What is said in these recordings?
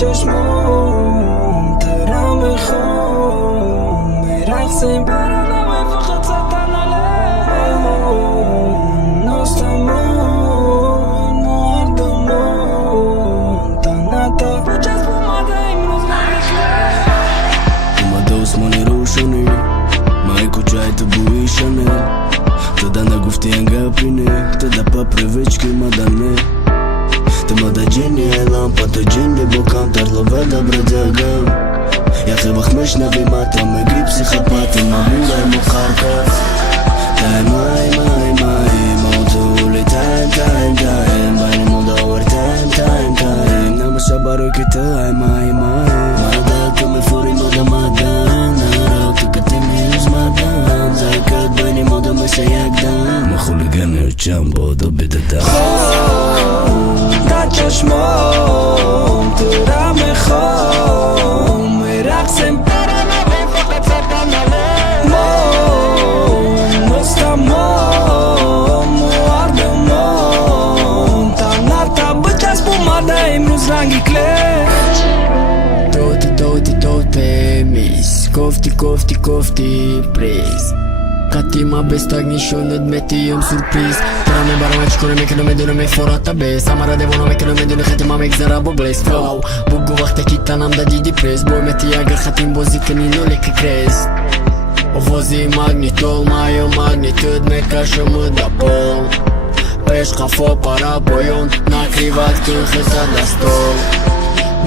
چشمام ترا میخوام میرقصیم برنامه فقط ستناله نستمان مردمان تنتا بچسب اومده امروز نمیخواه اومده عثمان روشنی مای کجای تو بوی شنل Тогда нагуфти ангапини Тогда по привычке мадаме Ты мода джинни, ай лампа То джинни, бокам, тарлове да бродягам Я хевах меш навимата Ме гри психопати Мамура и мухарка Тайм, ай, май, май Маутули, тайм, тайм, тайм Бани мода овер, тайм, тайм, тайм Намаша баруки, тайм, май, май Мада, ками фури, мода, мадан Нарау, тука ти ми уз мадан Закат, бани мода, меша як дам Ма хулигани учам, бодо бидадам در چشمام تو را میخوام میرقصیم برنامه فقط ستناله مستمان مردمان تنتا بچسب اومده امروز رنگی کله Тоти, мис Кофти, приз Катима без так ничего не дметием сюрприз Траме бармачку не мекно медуне ме фората без Амара девоно мекно медуне хатима мек зарабо блес Флоу, бугу вахта кита нам да диди прес Бой мети агар хатим бози канино леки крес Вози магнитол, майо магнитуд ме кашамы да пол Пеш хафо пара поyon Накривать кынхыса да стол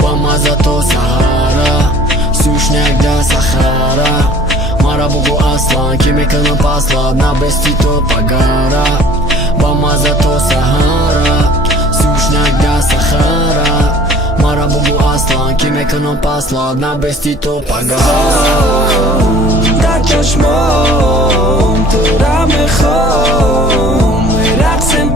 Бама зато Сахара Сушняк да Сахара Мара бугу аслан Ки меканам пасла На бести то пагара Бама зато Сахара Сушняк да Сахара Мара бугу аслан Ки меканам пасла На бести то пагара در چشمام تو را میخوام میرقصیم